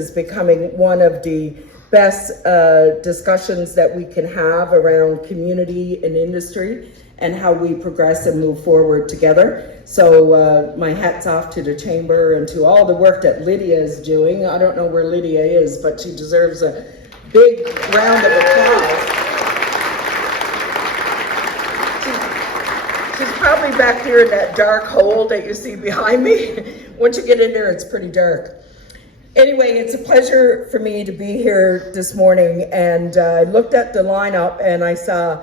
is becoming one of the best discussions that we can have around community and industry and how we progress and move forward together. So my hat's off to the Chamber and to all the work that Lydia is doing. I don't know where Lydia is, but she deserves a big round of applause. She's probably back there in that dark hole that you see behind me. Once you get in there, it's pretty dark. Anyway, it's a pleasure for me to be here this morning, and I looked at the lineup and I saw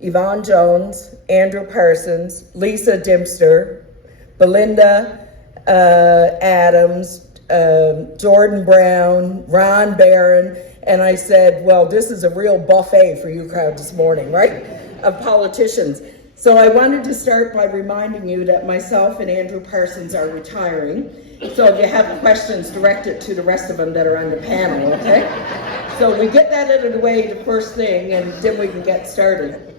Yvonne Jones, Andrew Parsons, Lisa Dempster, Belinda Adams, Jordan Brown, Ron Barron, and I said, well, this is a real buffet for you crowd this morning, right, of politicians. So I wanted to start by reminding you that myself and Andrew Parsons are retiring. So if you have questions, direct it to the rest of them that are on the panel, okay? So we get that out of the way the first thing, and then we can get started.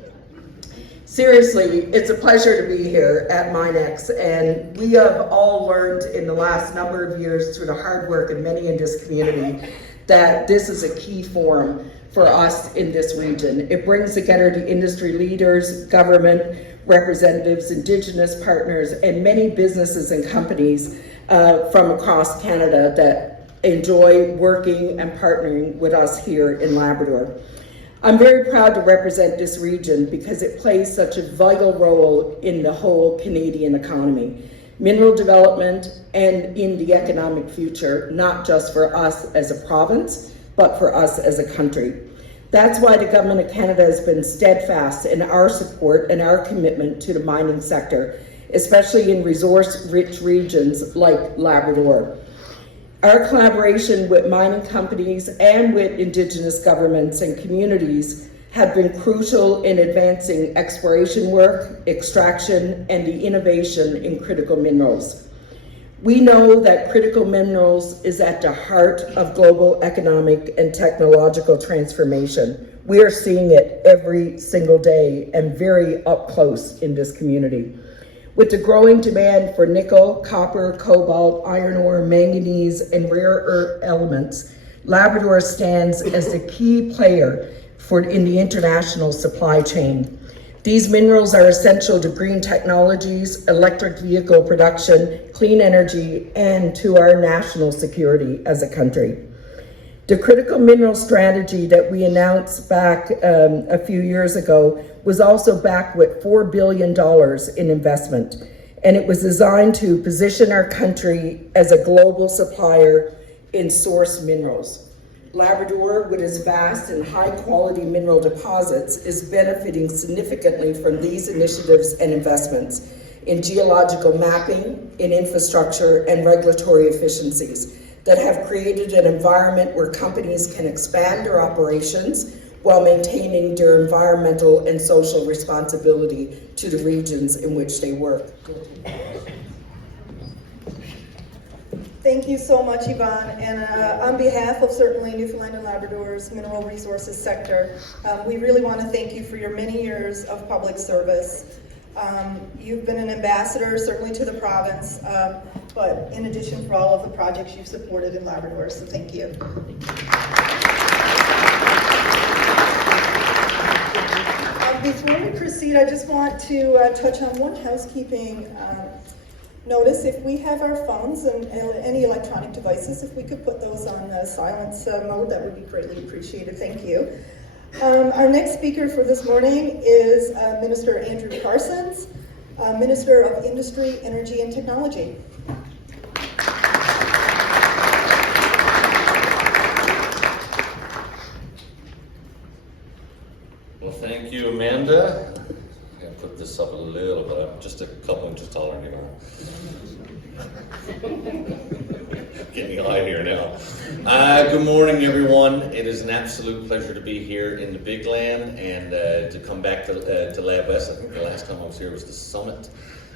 Seriously, it's a pleasure to be here at MINEx, and we have all learned in the last number of years through the hard work of many in this community that this is a key forum for us in this region. It brings together the industry leaders, government representatives, Indigenous partners, and many businesses and companies from across Canada that enjoy working and partnering with us here in Labrador. I'm very proud to represent this region because it plays such a vital role in the whole Canadian economy, mineral development, and in the economic future, not just for us as a province, but for us as a country. That's why the Government of Canada has been steadfast in our support and our commitment to the mining sector, especially in resource-rich regions like Labrador. Our collaboration with mining companies and with Indigenous governments and communities have been crucial in advancing exploration work, extraction, and the innovation in critical minerals. We know that critical minerals is at the heart of global economic and technological transformation. We are seeing it every single day and very up close in this community. With the growing demand for nickel, copper, cobalt, iron ore, manganese, and rare earth elements, Labrador stands as the key player in the international supply chain. These minerals are essential to green technologies, electric vehicle production, clean energy, and to our national security as a country. The critical mineral strategy that we announced back a few years ago was also backed with $4 billion in investment, and it was designed to position our country as a global supplier in source minerals. Labrador, with its vast and high-quality mineral deposits, is benefiting significantly from these initiatives and investments in geological mapping, in infrastructure, and regulatory efficiencies that have created an environment where companies can expand their operations while maintaining their environmental and social responsibility to the regions in which they work. Thank you so much, Yvonne. And on behalf of certainly Newfoundland and Labrador's mineral resources sector, we really want to thank you for your many years of public service. You've been an ambassador, certainly to the province, but in addition for all of the projects you've supported in Labrador, so thank you. Before we proceed, I just want to touch on one housekeeping notice. If we have our phones and any electronic devices, if we could put those on silence mode, that would be greatly appreciated. Thank you. Our next speaker for this morning is Minister Andrew Parsons, Minister of Industry, Energy and Technology. Well, thank you, Amanda. I'm going to put this up a little bit. I'm just a couple inches taller than you are. Getting high here now. Good morning, everyone. It is an absolute pleasure to be here in the Big Land and to come back to LabWest. I think the last time I was here was the summit.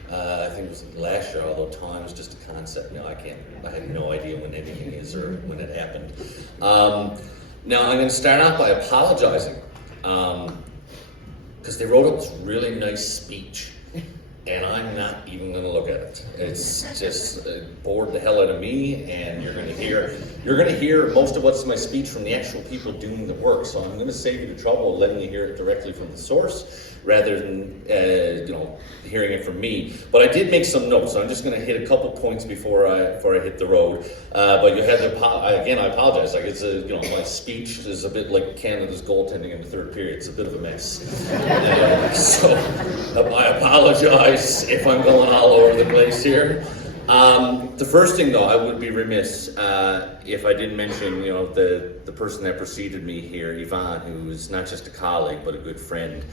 I think it was last year, although time is just a concept. Now I had no idea when anything is or when it happened. Now I'm going to start off by apologizing because they wrote up this really nice speech and I'm not even going to look at it. It's just bored the hell out of me, and you're going to hear most of what's my speech from the actual people doing the work. So I'm going to save you the trouble of letting you hear it directly from the source, rather than hearing it from me. But I did make some notes, so I'm just going to hit a couple points before I hit the road. But you had to again. I apologize. Like it's my speech is a bit like Canada's goaltending in the third period. It's a bit of a mess. So I apologize if I'm going all over the place here. The first thing, though, I would be remiss if I didn't mention, the person that preceded me here, Yvonne, who is not just a colleague but a good friend.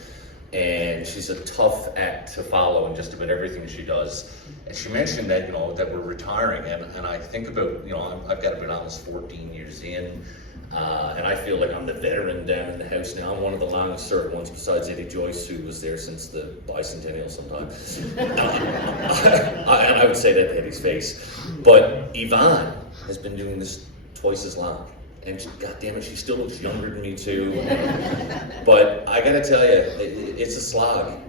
And she's a tough act to follow in just about everything she does. And she mentioned that, that we're retiring, and I think about, I've got about almost 14 years in, and I feel like I'm the veteran down in the house now. I'm one of the longest served ones besides Eddie Joyce, who was there since the bicentennial sometime. And I would say that to Eddie's face. But Yvonne has been doing this twice as long. And God damn it, she still looks younger than me too. But I gotta tell you, it's a slog.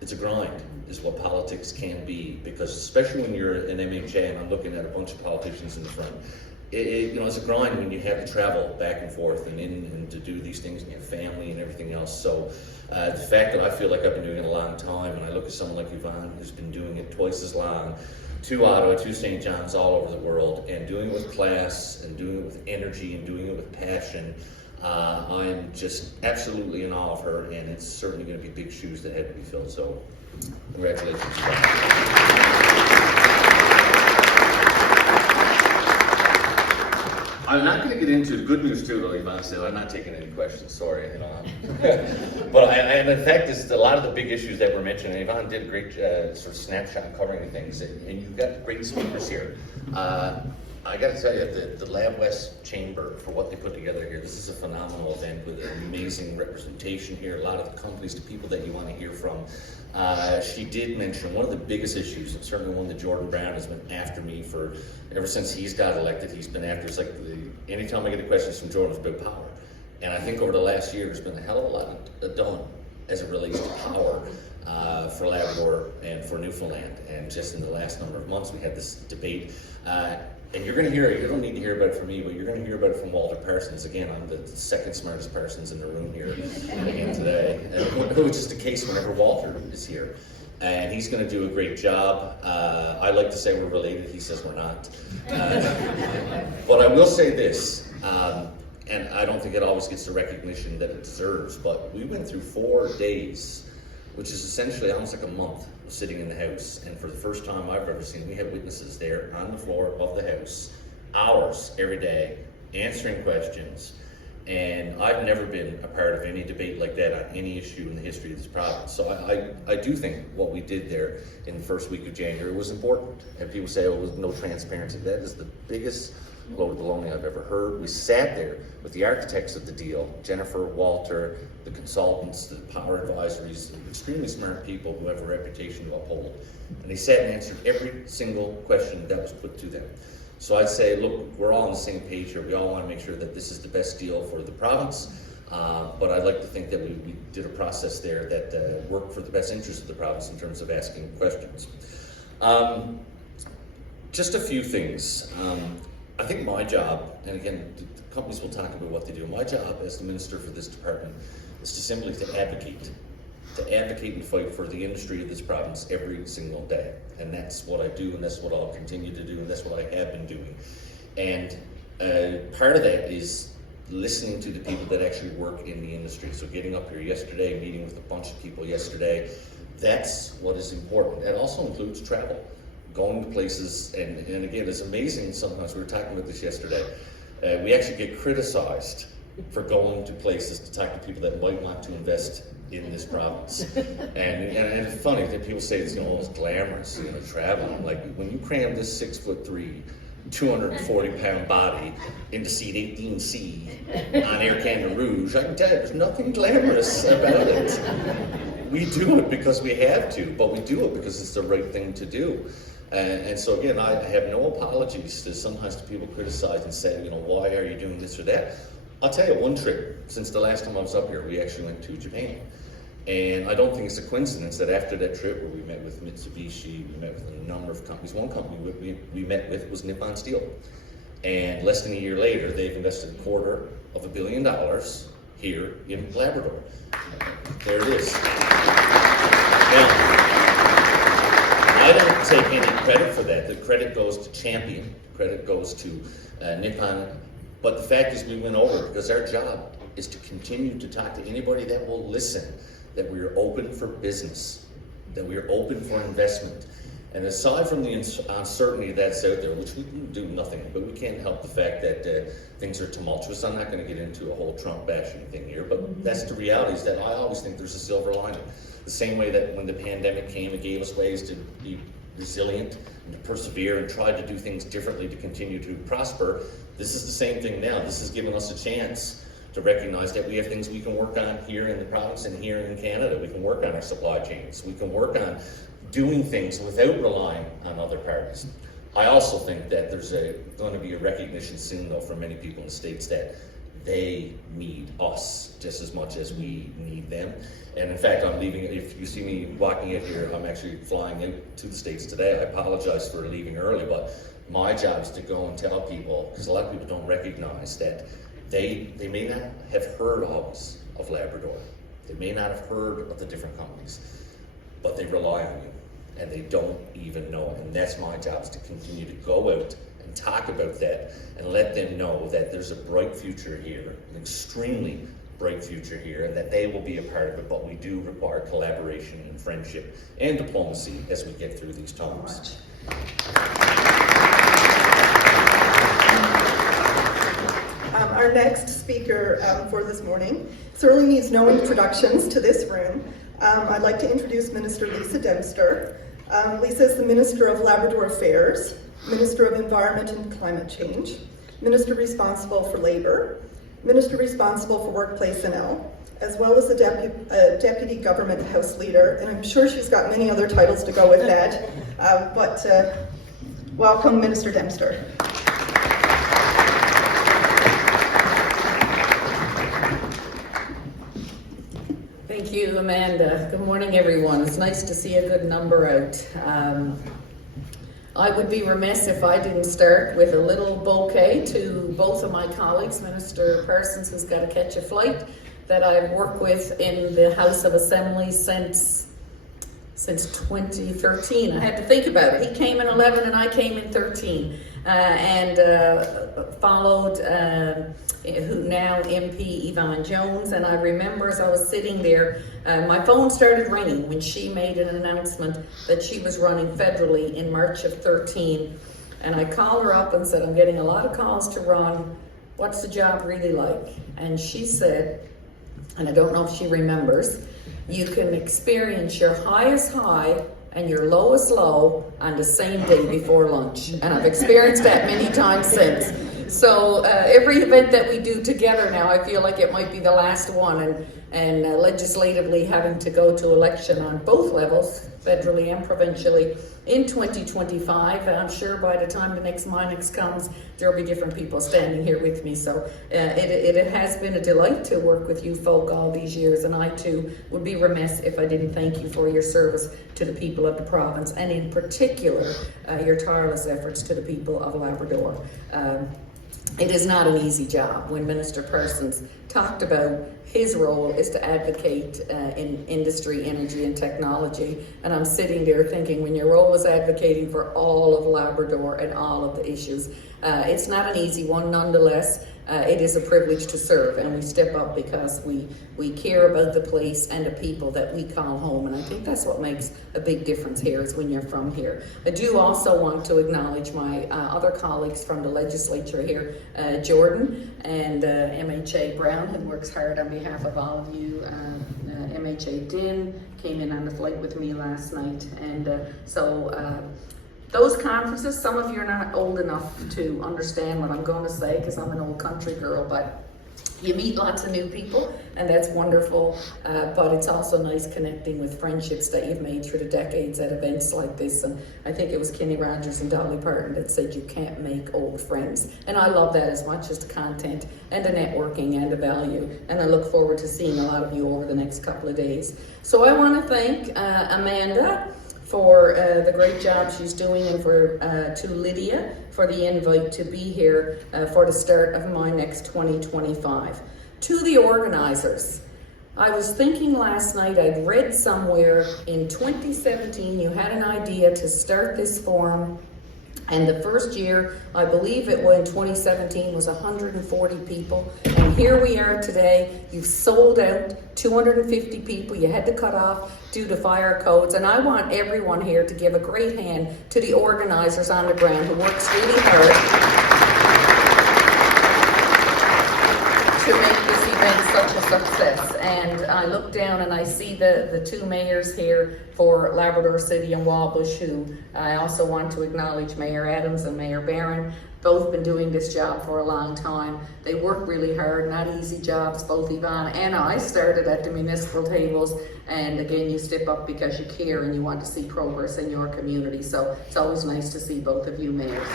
It's a grind, is what politics can be. Because especially when you're an MHA, and I'm looking at a bunch of politicians in the front, it's a grind when you have to travel back and forth and to do these things and you have family and everything else. So the fact that I feel like I've been doing it a long time, and I look at someone like Yvonne who's been doing it twice as long, to Ottawa, to St. John's, all over the world, and doing it with class, and doing it with energy, and doing it with passion. I'm just absolutely in awe of her, and it's certainly going to be big shoes that had to be filled. So, congratulations. I'm not going to get into the good news too, though, Yvonne said. I'm not taking any questions, sorry. But and in fact, it's a lot of the big issues that were mentioned, and Yvonne did a great sort of snapshot covering things, and you've got great speakers here. I got to tell you, the LabWest Chamber, for what they put together here, this is a phenomenal event with an amazing representation here, a lot of the companies, the people that you want to hear from. She did mention one of the biggest issues, and certainly one that Jordan Brown has been after me for, ever since he's got elected, he's been after. It's like anytime I get a question from Jordan, it's about power. And I think over the last year, there's been a hell of a lot done as it relates to power for Labrador and for Newfoundland. And just in the last number of months, we had this debate. And you're going to hear it. You don't need to hear about it from me, but you're going to hear about it from Walter Parsons. Again, I'm the second smartest Parsons in the room here again today. Which is the case whenever Walter is here. And he's going to do a great job. I like to say we're related. He says we're not. But I will say this, and I don't think it always gets the recognition that it deserves, but we went through 4 days, which is essentially almost like a month of sitting in the House. And for the first time I've ever seen, we had witnesses there on the floor of the House, hours every day, answering questions. And I've never been a part of any debate like that on any issue in the history of this province. So I do think what we did there in the first week of January was important. And people say, oh, there's no transparency. That is the biggest load of baloney I've ever heard. We sat there with the architects of the deal, Jennifer, Walter, the consultants, the power advisories, extremely smart people who have a reputation to uphold. And they sat and answered every single question that was put to them. So I'd say, look, we're all on the same page here. We all want to make sure that this is the best deal for the province. But I'd like to think that we did a process there that worked for the best interest of the province in terms of asking questions. Just a few things. I think my job, and again, the companies will talk about what they do. My job as the minister for this department is to simply to advocate and fight for the industry of this province every single day. And that's what I do, and that's what I'll continue to do, and that's what I have been doing. And part of that is listening to the people that actually work in the industry. So getting up here yesterday, meeting with a bunch of people yesterday, that's what is important. That also includes travel. Going to places, and again, it's amazing sometimes, we were talking about this yesterday, we actually get criticized for going to places to talk to people that might want to invest in this province. And it's funny that people say it's almost glamorous, traveling. Like, when you cram this 6'3", 240-pound body into seat 18C on Air Canada Rouge, I can tell you, there's nothing glamorous about it. We do it because we have to, but we do it because it's the right thing to do. And so again, I have no apologies to sometimes people criticize and say, why are you doing this or that? I'll tell you one trip. Since the last time I was up here, we actually went to Japan. And I don't think it's a coincidence that after that trip where we met with Mitsubishi, we met with a number of companies, one company we met with was Nippon Steel. And less than a year later, they've invested $250 million here in Labrador. There it is. Now, I don't take any credit for that. The credit goes to Champion, the credit goes to Nippon. But the fact is we went over because our job is to continue to talk to anybody that will listen, that we are open for business, that we are open for investment. And aside from the uncertainty that's out there, which we can do nothing, but we can't help the fact that things are tumultuous. I'm not going to get into a whole Trump bashing thing here, but that's the reality, is that I always think there's a silver lining. The same way that when the pandemic came, it gave us ways to be resilient and to persevere and try to do things differently to continue to prosper. This is the same thing now. This has given us a chance to recognize that we have things we can work on here in the province and here in Canada. We can work on our supply chains. We can work on doing things without relying on other parties. I also think that there's going to be a recognition soon, though, for many people in the States that they need us just as much as we need them. And in fact, I'm leaving. If you see me walking out here, I'm actually flying out to the States today. I apologize for leaving early, but my job is to go and tell people, because a lot of people don't recognize that they may not have heard always of Labrador. They may not have heard of the different companies, but they rely on you, and they don't even know it. And that's my job, is to continue to go out and talk about that and let them know that there's a bright future here, an extremely bright future here, and that they will be a part of it. But we do require collaboration and friendship and diplomacy as we get through these times. Our next speaker for this morning certainly needs no introductions to this room. I'd like to introduce Minister Lisa Dempster. Lisa is the Minister of Labrador Affairs, Minister of Environment and Climate Change, Minister responsible for Labour, Minister responsible for Workplace and L, as well as the Deputy Government House Leader, and I'm sure she's got many other titles to go with that, but welcome, Minister Dempster. Thank you, Amanda. Good morning, everyone. It's nice to see a good number out. I would be remiss if I didn't start with a little bouquet to both of my colleagues, Minister Parsons, who's got to catch a flight, that I've worked with in the House of Assembly since 2013. I had to think about it. He came in 11 and I came in 13, and followed who now MP Yvonne Jones. And I remember as I was sitting there, my phone started ringing when she made an announcement that she was running federally in March of 13. And I called her up and said, I'm getting a lot of calls to run. What's the job really like? And she said, and I don't know if she remembers, you can experience your highest high and your lowest low on the same day before lunch. And I've experienced that many times since. So every event that we do together now, I feel like it might be the last one, and legislatively having to go to election on both levels, federally and provincially, in 2025. And I'm sure by the time the next MINEx comes, there'll be different people standing here with me. So it has been a delight to work with you folk all these years, and I too would be remiss if I didn't thank you for your service to the people of the province, and in particular, your tireless efforts to the people of Labrador. It is not an easy job. When Minister Parsons talked about his role is to advocate in industry, energy, and technology, and I'm sitting there thinking, when your role is advocating for all of Labrador and all of the issues, it's not an easy one. Nonetheless, it is a privilege to serve, and we step up because we care about the place and the people that we call home, and I think that's what makes a big difference here, is when you're from here. I do also want to acknowledge my other colleagues from the legislature here, Jordan and MHA Brown, who works hard on behalf of all of you. MHA Din came in on the flight with me last night, and those conferences, some of you are not old enough to understand what I'm going to say because I'm an old country girl, but You meet lots of new people, and that's wonderful, but it's also nice connecting with friendships that you've made through the decades at events like this. And I think it was Kenny Rogers and Dolly Parton that said you can't make old friends. And I love that as much as the content and the networking and the value. And I look forward to seeing a lot of you over the next couple of days. So I want to thank Amanda for the great job she's doing, and for to Lydia for the invite to be here for the start of MINEx 2025. To the organizers, I was thinking last night, I'd read somewhere in 2017 you had an idea to start this forum, and the first year, I believe it was in 2017, was 140 people. And here we are today. You've sold out 250 people. You had to cut off due to fire codes. And I want everyone here to give a great hand to the organizers on the ground who works really hard to make this event such a success. And I look down and I see the two mayors here for Labrador City and Wabush, who I also want to acknowledge, Mayor Adams and Mayor Barron. Both been doing this job for a long time. They work really hard, not easy jobs. Both Yvonne and I started at the municipal tables, and again, you step up because you care and you want to see progress in your community. So it's always nice to see both of you mayors.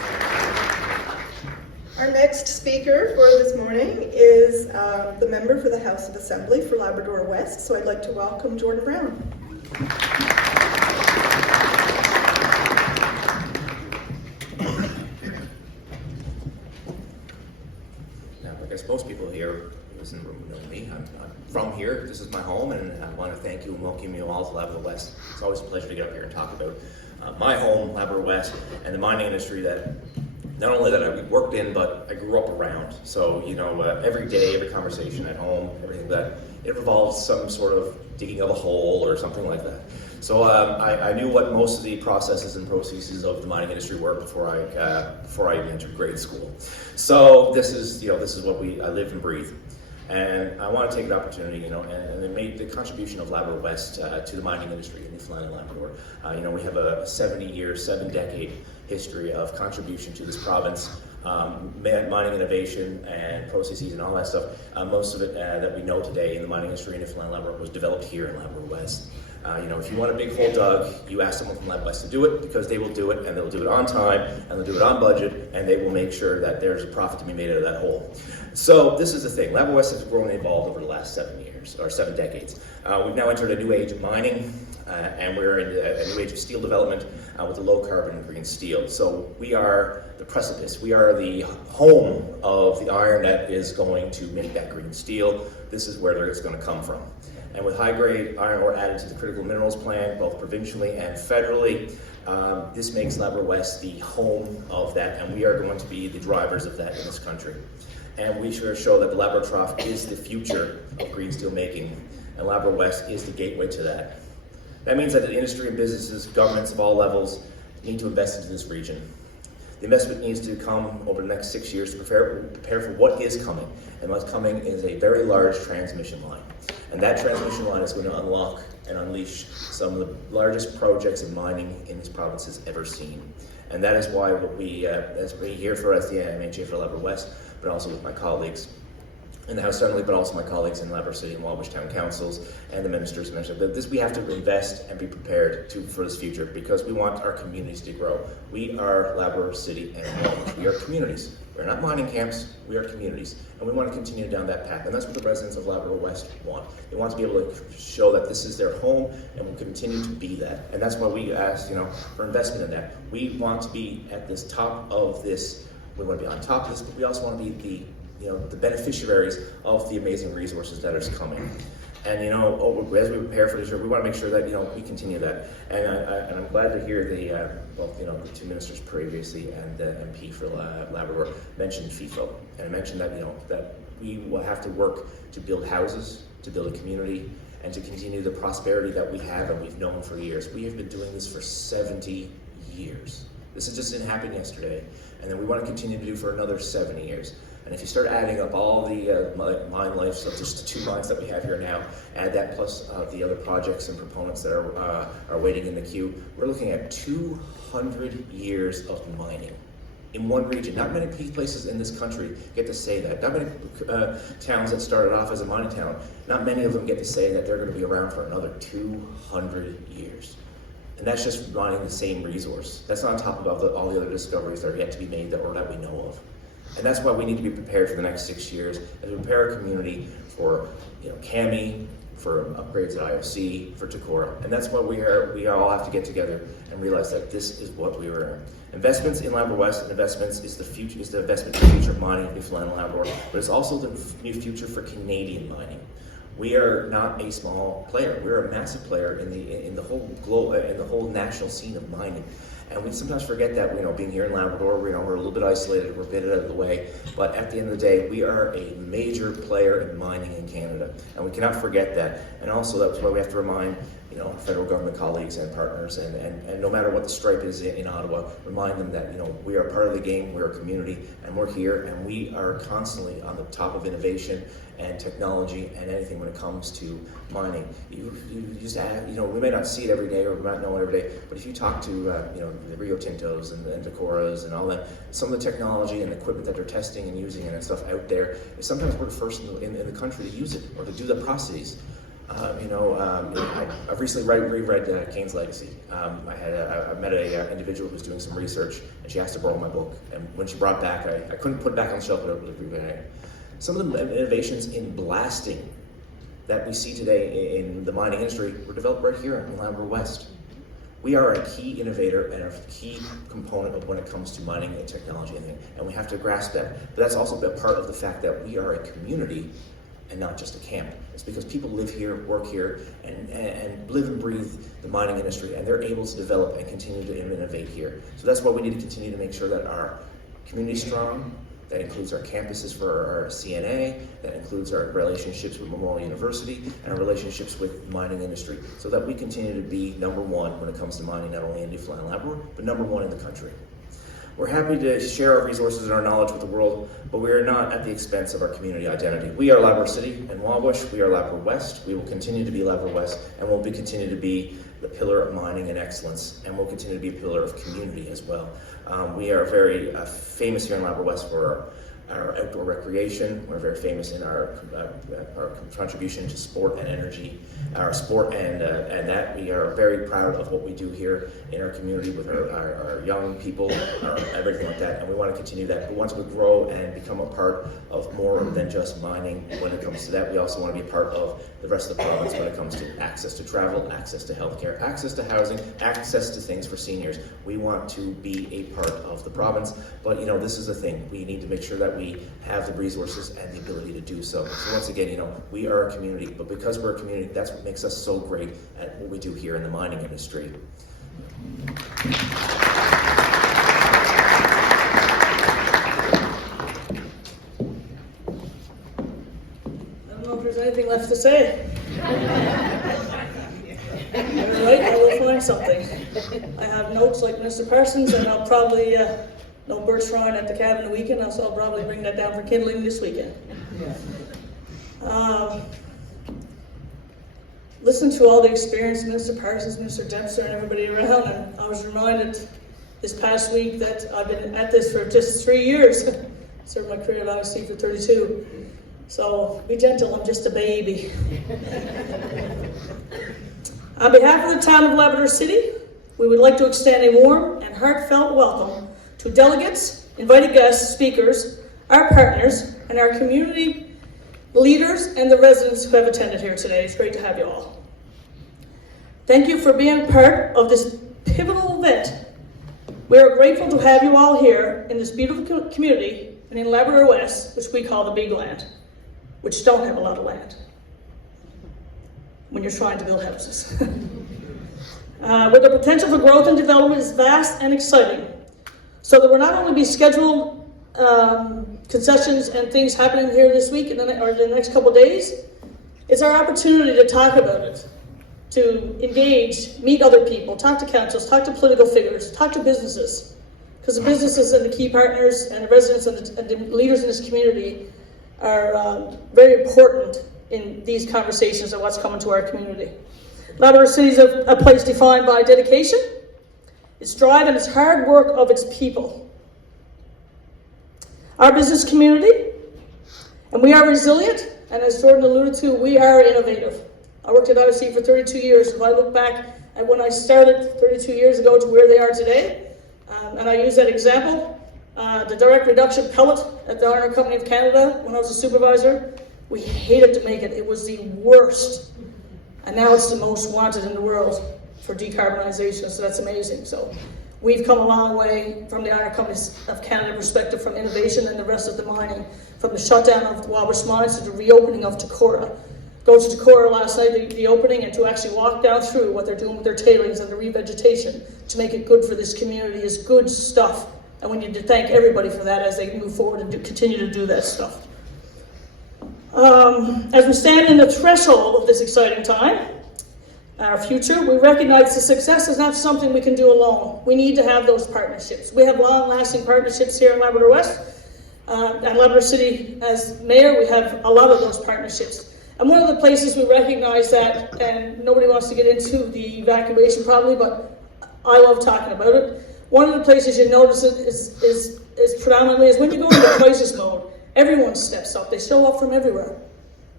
Our next speaker for this morning is the member for the House of Assembly for Labrador West. So I'd like to welcome Jordan Brown. Now, I guess most people here who's in the room know me. I'm from here. This is my home, and I want to thank you and welcome you all to Labrador West. It's always a pleasure to get up here and talk about my home, Labrador West, and the mining industry that not only that I worked in, but I grew up around. So, you know, every day, every conversation at home, everything that it revolves some sort of digging of a hole or something like that. So I knew what most of the processes and processes of the mining industry were before I entered grade school. So this is what I live and breathe. And I want to take an opportunity, and it made the contribution of Labrador West to the mining industry in Newfoundland and Labrador. We have a 70-year, 7-decade history of contribution to this province, mining innovation and processes and all that stuff. Most of it that we know today in the mining industry in Newfoundland and Labrador was developed here in Labrador West. If you want a big hole dug, you ask someone from LabWest to do it, because they will do it, and they'll do it on time, and they'll do it on budget, and they will make sure that there's a profit to be made out of that hole. So this is the thing. LabWest has grown and evolved over the last 7 years, or 7 decades. We've now entered a new age of mining, and we're in a new age of steel development with the low carbon and green steel. So we are the precipice. We are the home of the iron that is going to make that green steel. This is where it's going to come from. And with high-grade iron ore added to the critical minerals plan, both provincially and federally, this makes Labrador West the home of that, and we are going to be the drivers of that in this country. And we should show that the Labrador Trough is the future of green steel making, and Labrador West is the gateway to that. That means that the industry and businesses, governments of all levels, need to invest into this region. The investment needs to come over the next 6 years to prepare for what is coming. And what's coming is a very large transmission line. And that transmission line is going to unlock and unleash some of the largest projects in mining in this province has ever seen. And that is why as we here for us, the MHA for Labrador West, but also with my colleagues in the House Assembly, but also my colleagues in Labrador City and Wabush Town Councils and the ministers mentioned. But we have to invest and be prepared for this future, because we want our communities to grow. We are Labrador City and Wabush. We are communities. We're not mining camps, we are communities. And we want to continue down that path. And that's what the residents of Labrador West want. They want to be able to show that this is their home and will continue to be that. And that's why we ask, for investment in that. We want to be at this top of this. We want to be on top of this, but we also want to be the beneficiaries of the amazing resources that are coming. And as we prepare for this year, we want to make sure that we continue that. And I'm glad to hear the two ministers previously and the MP for Labrador mentioned FIFO, and I mentioned that that we will have to work to build houses, to build a community, and to continue the prosperity that we have and we've known for years. We have been doing this for 70 years. This didn't happen yesterday, and then we want to continue to do for another 70 years. And if you start adding up all the mine lives of just the 2 mines that we have here now, add that plus the other projects and proponents that are waiting in the queue, we're looking at 200 years of mining. in one region. Not many places in this country get to say that. Not many towns that started off as a mining town, not many of them get to say that they're going to be around for another 200 years. And that's just mining the same resource. That's not on top of all the other discoveries that are yet to be made that we know of. And that's why we need to be prepared for the next 6 years, as we prepare our community for CAMI, for upgrades at IOC, for Takora. And that's why we all have to get together and realize that this is what we are in. Investments in LabWest and investments is the investment in the future of mining in Newfoundland and Labrador, but it's also the new future for Canadian mining. We are not a small player. We're a massive player in the whole national scene of mining. And we sometimes forget that, being here in Labrador, we're a little bit isolated, we're a bit out of the way, but at the end of the day, we are a major player in mining in Canada, and we cannot forget that. And also, that's why we have to remind, federal government colleagues and partners, and no matter what the stripe is in Ottawa, remind them that, we are part of the game, we're a community, and we're here, and we are constantly on the top of innovation and technology and anything when it comes to mining. You just add, we may not see it every day or we might know it every day, but if you talk to, the Rio Tintos and the Takoras and all that, some of the technology and equipment that they're testing and using and stuff out there, sometimes we're the first in the country to use it or to do the processes. I've recently reread Kane's Legacy. I met an individual who was doing some research, and she asked to borrow my book. And when she brought it back, I couldn't put it back on the shelf, but it was reread. Some of the innovations in blasting that we see today in the mining industry were developed right here in LabWest. We are a key innovator and a key component of when it comes to mining and technology, and we have to grasp that. But that's also a part of the fact that we are a community and not just a camp. It's because people live here, work here, and live and breathe the mining industry, and they're able to develop and continue to innovate here. So that's why we need to continue to make sure that our community is strong. That includes our campuses for our CNA, that includes our relationships with Memorial University, and our relationships with the mining industry, so that we continue to be number one when it comes to mining, not only in Newfoundland and Labrador, but number one in the country. We're happy to share our resources and our knowledge with the world, but we are not at the expense of our community identity. We are Labrador City and Wabush. We are LabWest. We will continue to be LabWest, and we'll continue to be the pillar of mining and excellence, and we'll continue to be a pillar of community as well. We are very famous here in LabWest for our outdoor recreation. We're very famous in our contribution to sport and energy, our sport, and that we are very proud of what we do here in our community with our young people, everything like that, and we want to continue that. But once we grow and become a part of more than just mining, when it comes to that, we also want to be part of the rest of the province when it comes to access to travel, access to healthcare, access to housing, access to things for seniors. We want to be a part of the province, but this is a thing. We need to make sure that we have the resources and the ability to do so. So once again, we are a community, but because we're a community, that's what makes us so great at what we do here in the mining industry. I don't know if there's anything left to say. You're right, I will find something. I have notes like Mr. Parsons, and I'll probably no bird shrine at the cabin the weekend, so I'll probably bring that down for kindling this weekend. Listen to all the experience, Mr. Parsons, Mr. Dempster, and everybody around, and I was reminded this past week that I've been at this for just 3 years. Served my career at IOC for 32. So be gentle, I'm just a baby. On behalf of the town of Labrador City, we would like to extend a warm and heartfelt welcome to delegates, invited guests, speakers, our partners, and our community leaders and the residents who have attended here today. It's great to have you all. Thank you for being part of this pivotal event. We are grateful to have you all here in this beautiful community and in Labrador West, which we call the Big Land, which don't have a lot of land when you're trying to build houses. Where the potential for growth and development is vast and exciting. So there will not only be scheduled concessions and things happening here this week or the next couple days, it's our opportunity to talk about it, to engage, meet other people, talk to councils, talk to political figures, talk to businesses, because the businesses and the key partners and the residents and the leaders in this community are very important in these conversations of what's coming to our community. Labrador City is a place defined by dedication, its drive, and its hard work of its people. our business community, and we are resilient, and as Jordan alluded to, we are innovative. I worked at IOC for 32 years. If I look back at when I started 32 years ago to where they are today, and I use that example, the direct reduction pellet at the Iron Company of Canada, when I was a supervisor, we hated to make it. It was the worst. And now it's the most wanted in the world for decarbonization, so that's amazing. So we've come a long way from the Iron Company of Canada perspective, from innovation and the rest of the mining, from the shutdown of the Walrus mines to the reopening of Takora. Go to Takora last night, the opening, and to actually walk down through what they're doing with their tailings and the revegetation to make it good for this community is good stuff. And we need to thank everybody for that as they move forward and continue to do that stuff. As we stand in the threshold of this exciting time, our future, we recognize the success is not something we can do alone. We need to have those partnerships. We have long-lasting partnerships here in Labrador West. At Labrador City, as mayor, we have a lot of those partnerships. And one of the places we recognize that, and nobody wants to get into the evacuation probably, but I love talking about it. One of the places you notice it is predominantly is when you go into crisis mode, everyone steps up. They show up from everywhere.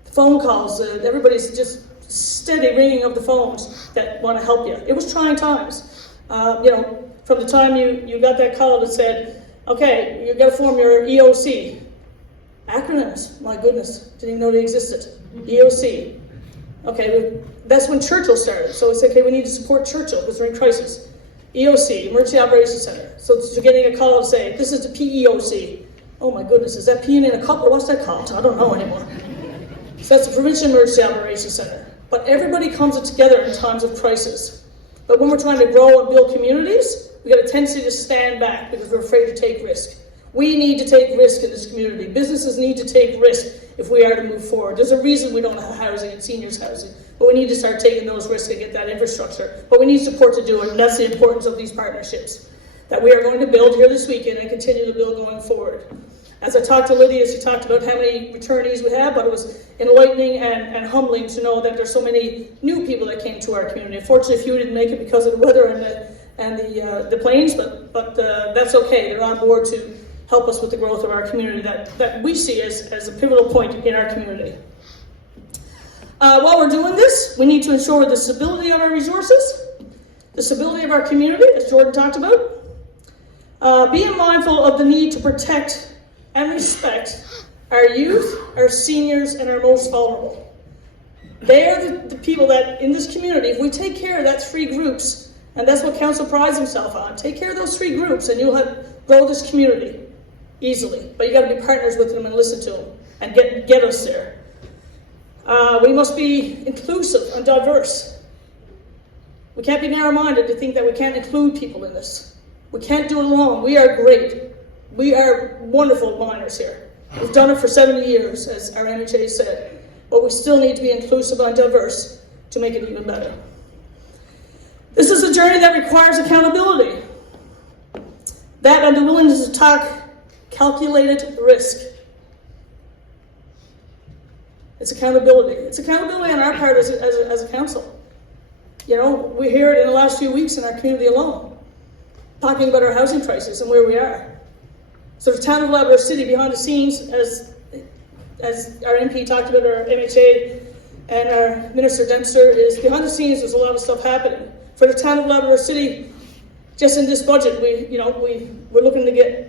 Phone calls, everybody's just steady ringing of the phones that want to help you. It was trying times. From the time you got that call that said, okay, you got to form your EOC. Acronyms, my goodness, didn't even know they existed. EOC. Okay, that's when Churchill started. So it's okay, we need to support Churchill because they're in crisis. EOC, Emergency Operations Center. So you're getting a call to say, this is the PEOC. Oh my goodness, is that peeing in a cup or what's that called? I don't know anymore. So that's the Provincial Emergency Operations Center. But everybody comes together in times of crisis. But when we're trying to grow and build communities, we got a tendency to stand back because we're afraid to take risk. We need to take risk in this community. Businesses need to take risk if we are to move forward. There's a reason we don't have housing and seniors housing, but we need to start taking those risks and get that infrastructure. But we need support to do it, and that's the importance of these partnerships that we are going to build here this weekend and continue to build going forward. As I talked to Lydia, she talked about how many returnees we have, but it was enlightening and humbling to know that there's so many new people that came to our community. Unfortunately, a few didn't make it because of the weather and the planes, but that's okay. They're on board to help us with the growth of our community that we see as a pivotal point in our community. While we're doing this, we need to ensure the stability of our resources, the stability of our community, as Jordan talked about, being mindful of the need to protect and respect our youth, our seniors, and our most vulnerable. They are the people that, in this community, if we take care of that three groups, and that's what Council prides himself on, take care of those three groups and you'll grow this community easily. But you got to be partners with them and listen to them and get us there. We must be inclusive and diverse. We can't be narrow-minded to think that we can't include people in this. We can't do it alone. We are great. We are wonderful miners here. We've done it for 70 years, as our MHA said, but we still need to be inclusive and diverse to make it even better. This is a journey that requires accountability. That and the willingness to talk calculated risk. It's accountability. It's accountability on our part as a council. We hear it in the last few weeks in our community alone, talking about our housing crisis and where we are. So the town of Labrador City, behind the scenes, as our MP talked about, our MHA and our Minister Dempster, is behind the scenes there's a lot of stuff happening. For the town of Labrador City, just in this budget, we're looking to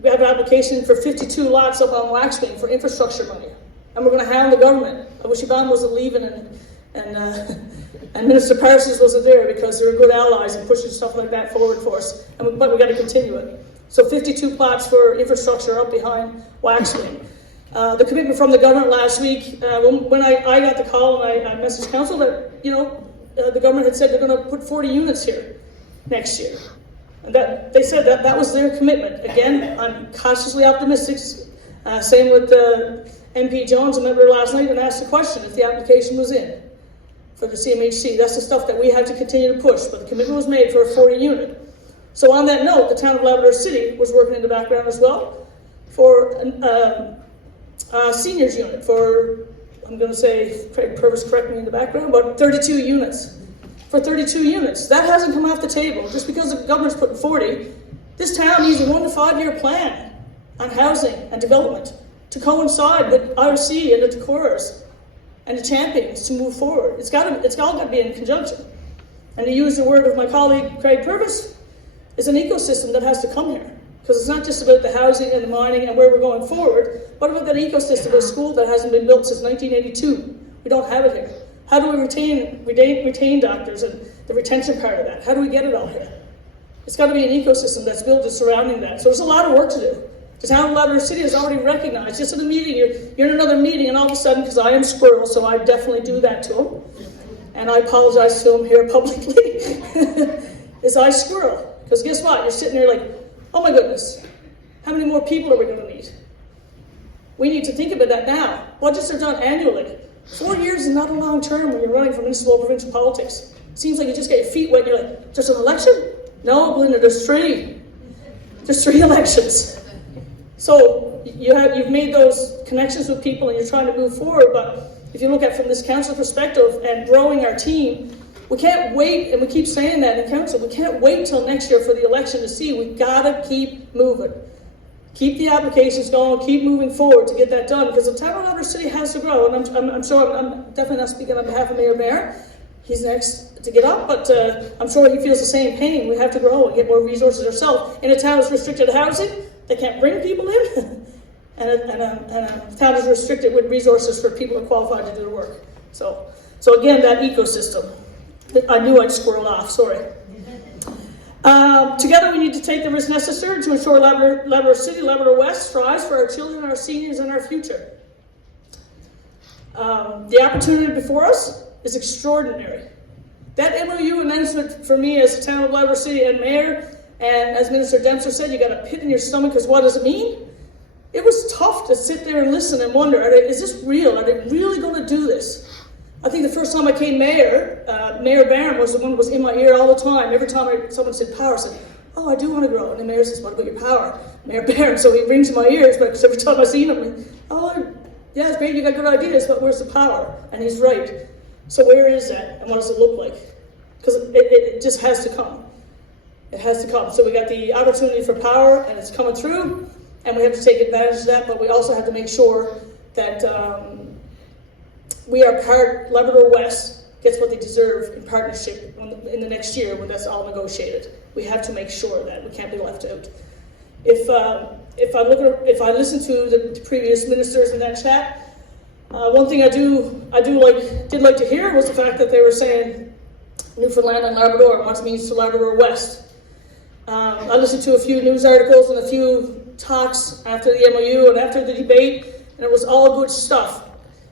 we have an application for 52 lots up on Waxwing for infrastructure money. And we're going to hound the government. I wish Yvonne wasn't leaving and Minister Parsons wasn't there because they're good allies in pushing stuff like that forward for us. But we got to continue it. So 52 plots for infrastructure up behind Waxwing. The commitment from the government last week, when I got the call and I messaged council that, the government had said they're going to put 40 units here next year. And that they said that was their commitment. Again, I'm cautiously optimistic. Same with MP Jones. I met her last night and asked the question if the application was in for the CMHC. That's the stuff that we have to continue to push, but the commitment was made for a 40 unit. So on that note, the town of Labrador City was working in the background as well for a seniors unit for, I'm going to say, Craig Purvis correct me in the background, but 32 units. For 32 units. That hasn't come off the table. Just because the governor's putting 40, this town needs a 1 to 5 year plan. on housing and development to coincide with IRC and the Decorers and the champions to move forward. It's all got to be in conjunction. And to use the word of my colleague Craig Purvis, it's an ecosystem that has to come here. Because it's not just about the housing and the mining and where we're going forward. What about that ecosystem of a school that hasn't been built since 1982? We don't have it here. How do we retain doctors and the retention part of that? How do we get it all here? It's got to be an ecosystem that's built surrounding that. So there's a lot of work to do. The town of Labrador City has already recognized, just in a meeting, you're in another meeting, and all of a sudden, because I am squirrel, so I definitely do that to him, and I apologize to him here publicly, is I squirrel. Because guess what? You're sitting there like, oh my goodness, how many more people are we going to need? We need to think about that now. Budgets are done annually. 4 years is not a long term when you're running for municipal or provincial politics. It seems like you just get your feet wet and you're like, just an election? No, Belinda, there's 3. There's 3 elections. So you've made those connections with people and you're trying to move forward, but if you look at it from this council perspective and growing our team, we can't wait, and we keep saying that in council, we can't wait till next year for the election to see. We've got to keep moving. Keep the applications going, keep moving forward to get that done, because the town of Labrador City has to grow, and I'm sure, I'm definitely not speaking on behalf of Mayor Bear. He's next to get up, but I'm sure he feels the same pain. We have to grow and get more resources ourselves. In a town with restricted housing, they can't bring people in, and a town is restricted with resources for people who are qualified to do the work. So again, that ecosystem. I knew I'd squirrel off, sorry. Together we need to take the risks necessary to ensure Labrador City, Labrador West strives for our children, our seniors, and our future. The opportunity before us is extraordinary. That MOU announcement for me as the town of Labrador City and mayor, and as Minister Dempster said, you got a pit in your stomach because what does it mean? It was tough to sit there and listen and wonder, is this real? Are they really going to do this? I think the first time I came mayor, Mayor Barron was the one who was in my ear all the time. Every time someone said power, I said, oh, I do want to grow. And the mayor says, what about your power? Mayor Barron, so he rings in my ears, but every time I see him, oh, yeah, it's great, you got good ideas, but where's the power? And he's right. So where is that, and what does it look like? Because it just has to come. It has to come. So we got the opportunity for power, and it's coming through, and we have to take advantage of that, but we also have to make sure that we are Labrador West gets what they deserve in partnership in the next year when that's all negotiated. We have to make sure that we can't be left out. If I listen to the previous ministers in that chat, one thing I did like to hear was the fact that they were saying Newfoundland and Labrador and what it means to Labrador West. I listened to a few news articles and a few talks after the MOU and after the debate, and it was all good stuff.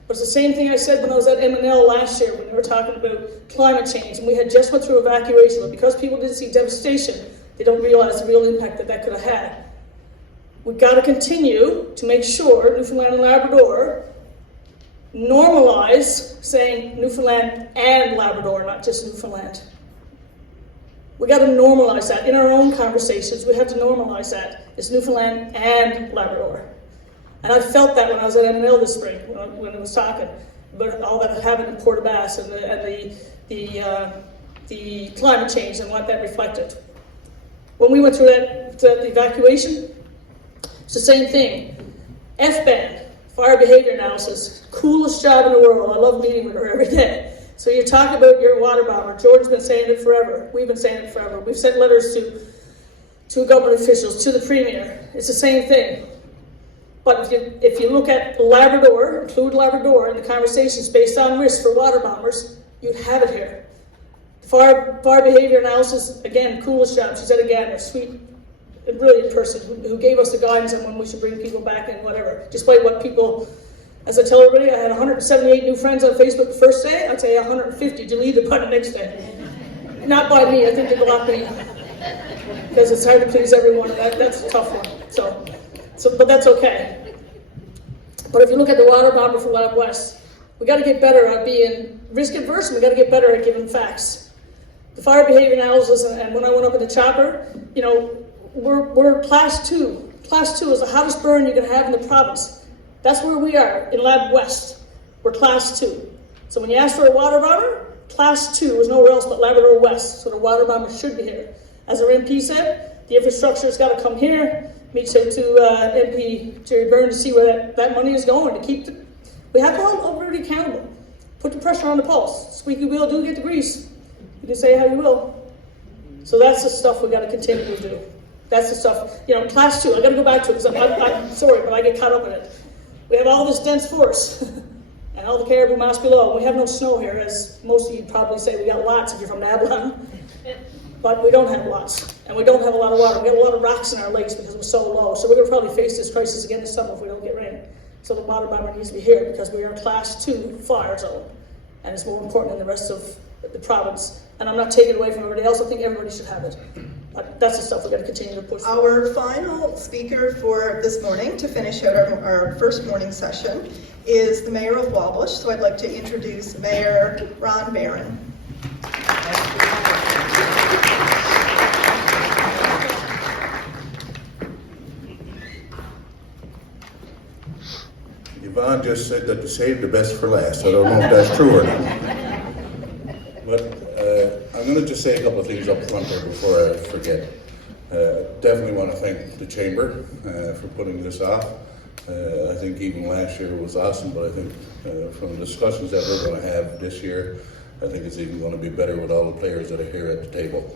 But it's the same thing I said when I was at M&L last year when we were talking about climate change, and we had just went through evacuation, but because people didn't see devastation, they don't realize the real impact that could have had. We've got to continue to make sure Newfoundland and Labrador normalize saying Newfoundland and Labrador, not just Newfoundland. We got to normalize that in our own conversations. We have to normalize that. It's Newfoundland and Labrador. And I felt that when I was at M&L this spring, when I was talking about all that happened in Port aux Basques and the climate change and what that reflected. When we went through the evacuation, it's the same thing. FBAN, fire behavior analysis, coolest job in the world. I love meeting with her every day. So you talk about your water bomber. George's been saying it forever. We've been saying it forever. We've sent letters to government officials, to the Premier. It's the same thing. But if you look at Labrador, include Labrador in the conversations based on risk for water bombers, you'd have it here. Fire behavior analysis, again, coolest job. She said again, a sweet, brilliant person who gave us the guidance on when we should bring people back and whatever. Despite what people, as I tell everybody, I had 178 new friends on Facebook the first day. I'd say 150 deleted by the next day. Not by me, I think they blocked me. Because it's hard to please everyone, and that's a tough one. But that's okay. But if you look at the water bomber for LabWest, we got to get better at being risk adverse, and we got to get better at giving facts. The fire behavior analysis, and when I went up in the chopper, we're class 2. Class 2 is the hottest burn you can have in the province. That's where we are in LabWest. We're class 2. So when you ask for a water bomber, class 2 is nowhere else but Labrador West. So the water bomber should be here. As our MP said, the infrastructure's got to come here. me to MP Jerry Byrne to see where that money is going, to keep we have to hold everybody accountable. Put the pressure on the pulse. Squeaky wheel do get the grease. You can say how you will. So that's the stuff we got to continue to do. That's the stuff, class 2, I got to go back to it because I'm sorry, but I get caught up in it. We have all this dense forest and all the caribou moss below. We have no snow here, as most of you probably say. We got lots if you're from Nablon, but we don't have lots. And we don't have a lot of water. We have a lot of rocks in our lakes because we're so low. So we're going to probably face this crisis again this summer if we don't get rain. So the water bomber needs to be here because we are class 2 fire zone. And it's more important than the rest of the province. And I'm not taking it away from everybody else. I think everybody should have it. But that's the stuff we're going to continue to push for. Our final speaker for this morning, to finish out our first morning session, is the Mayor of Wabush. So I'd like to introduce Mayor Ron Barron. Yvonne just said that to save the best for last. I don't know if that's true or not. But I'm going to just say a couple of things up front there before I forget. Definitely want to thank the Chamber for putting this off. I think even last year was awesome, but I think from the discussions that we're going to have this year, I think it's even going to be better with all the players that are here at the table.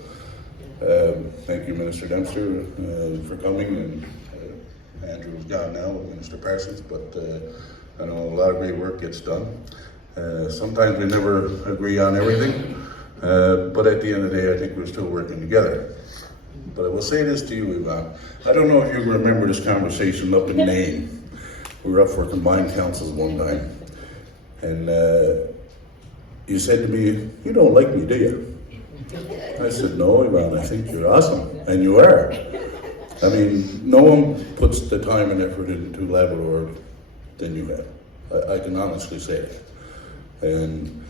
Thank you, Minister Dempster, for coming, and Andrew's gone now, Minister Parsons, but I know a lot of great work gets done. Sometimes we never agree on everything, but at the end of the day, I think we're still working together. But I will say this to you, Yvonne. I don't know if you remember this conversation up in Maine. We were up for combined councils one time, and you said to me, "You don't like me, do you?" I said, "No, Yvonne, I think you're awesome," and you are. I mean, no one puts the time and effort into Labrador than you have. I can honestly say that. And,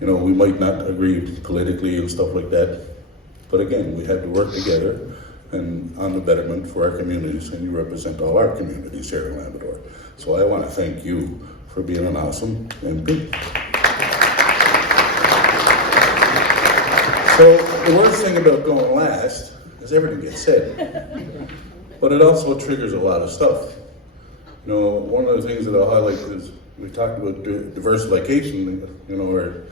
we might not agree politically and stuff like that, but again, we have to work together and on the betterment for our communities, and you represent all our communities here in Labrador. So I want to thank you for being an awesome MP. So the worst thing about going last is everything gets said, but it also triggers a lot of stuff. One of the things that I'll highlight is we talked about diversification, our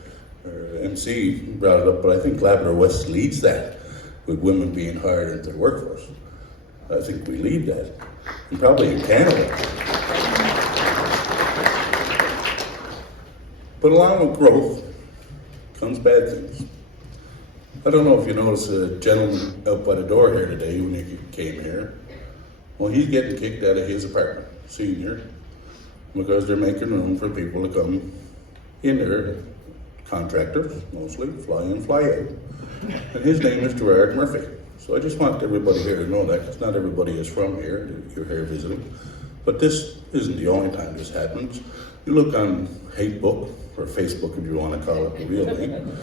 MC brought it up, but I think Labrador West leads that with women being hired into the workforce. I think we lead that, and probably in Canada. But along with growth comes bad things. I don't know if you noticed a gentleman out by the door here today when he came here. Well, he's getting kicked out of his apartment, senior, because they're making room for people to come in there, contractors mostly, fly in, fly out. And his name is Gerard Murphy. So I just want everybody here to know that, because not everybody is from here, you're here visiting. But this isn't the only time this happens. You look on Hatebook, or Facebook if you want to call it the real name,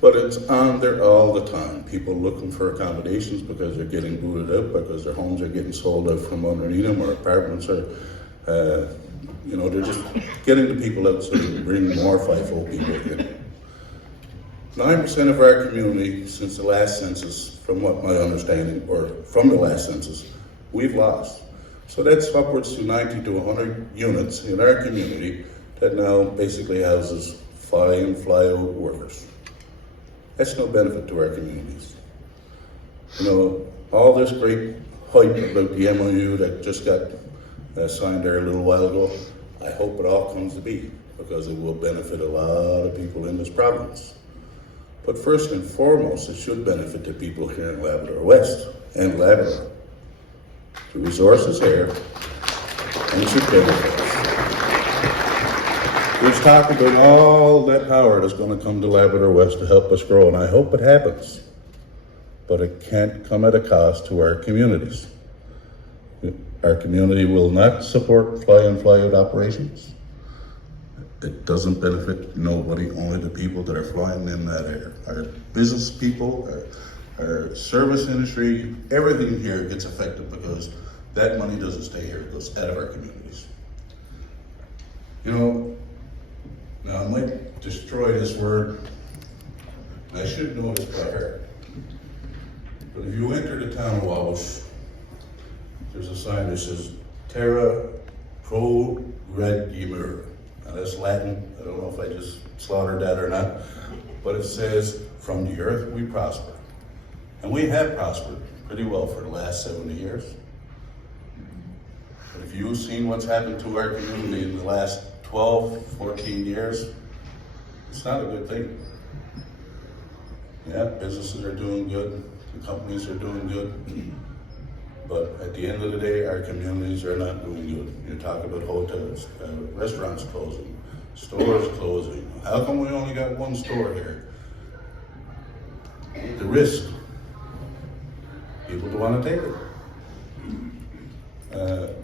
but it's on there all the time. People looking for accommodations because they're getting booted out, because their homes are getting sold out from underneath them, or apartments are, they're just getting the people out so they can bring more FIFO people in. 9% of our community since the last census, from what my understanding, or from the last census, we've lost. So that's upwards to 90 to 100 units in our community that now basically houses fly in, fly out workers. That's no benefit to our communities. All this great hype about the MOU that just got signed there a little while ago, I hope it all comes to be, because it will benefit a lot of people in this province. But first and foremost, it should benefit the people here in Labrador West and Labrador. The resources here, and it should benefit us. There's talk about all that power that's going to come to Labrador West to help us grow, and I hope it happens. But it can't come at a cost to our communities. Our community will not support fly-in, fly-out operations. It doesn't benefit nobody, only the people that are flying in that air. Our business people, our service industry, everything here gets affected because that money doesn't stay here, it goes out of our communities. Now I might destroy this word. I should know this by heart. But if you enter the town of Wabush, there's a sign that says Terra Pro Redimur. Now that's Latin, I don't know if I just slaughtered that or not, but it says, from the earth we prosper. And we have prospered pretty well for the last 70 years. But if you've seen what's happened to our community in the last 12, 14 years, it's not a good thing. Yeah, businesses are doing good, the companies are doing good, but at the end of the day, our communities are not doing good. You talk about hotels, restaurants closing, stores closing. How come we only got one store here? The risk. People don't want to take it.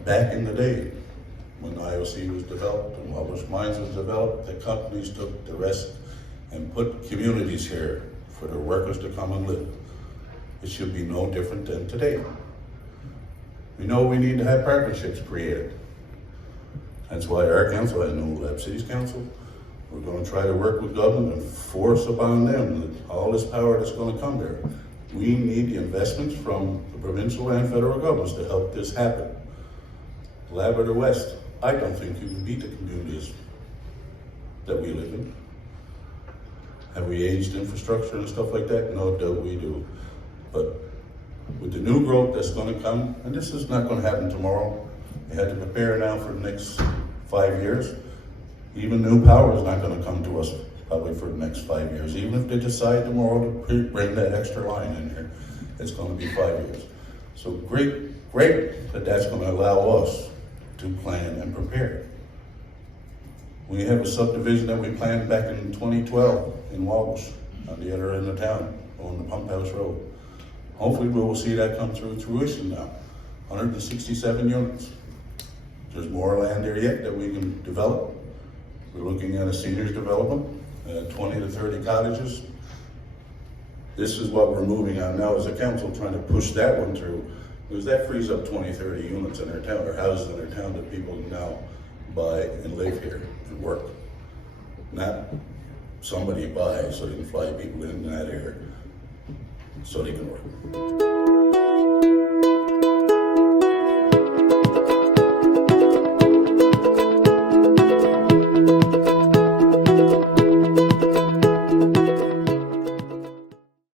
Back in the day, when IOC was developed and Walbush Mines was developed, the companies took the risk and put communities here for the workers to come and live. It should be no different than today. We know we need to have partnerships created. That's why our council, I know Lab City's council, we're going to try to work with government and force upon them that all this power that's going to come there. We need the investments from the provincial and federal governments to help this happen. LabWest, I don't think you can beat the communities that we live in. Have we aged infrastructure and stuff like that? No doubt we do. But with the new growth that's going to come, and this is not going to happen tomorrow, we had to prepare now for the next 5 years. Even new power is not going to come to us probably for the next 5 years. Even if they decide tomorrow to bring that extra line in here, it's going to be 5 years. So great that that's going to allow us to plan and prepare. We have a subdivision that we planned back in 2012 in Walbush, on the other end of town, on the Pump House Road. Hopefully we will see that come through fruition now. 167 units. There's more land there yet that we can develop. We're looking at a seniors development, 20 to 30 cottages. This is what we're moving on now as a council, trying to push that one through, because that frees up 20, 30 units in our town, or houses in our town that people can now buy and live here and work. Not somebody buy so they can fly people in that area so they can work.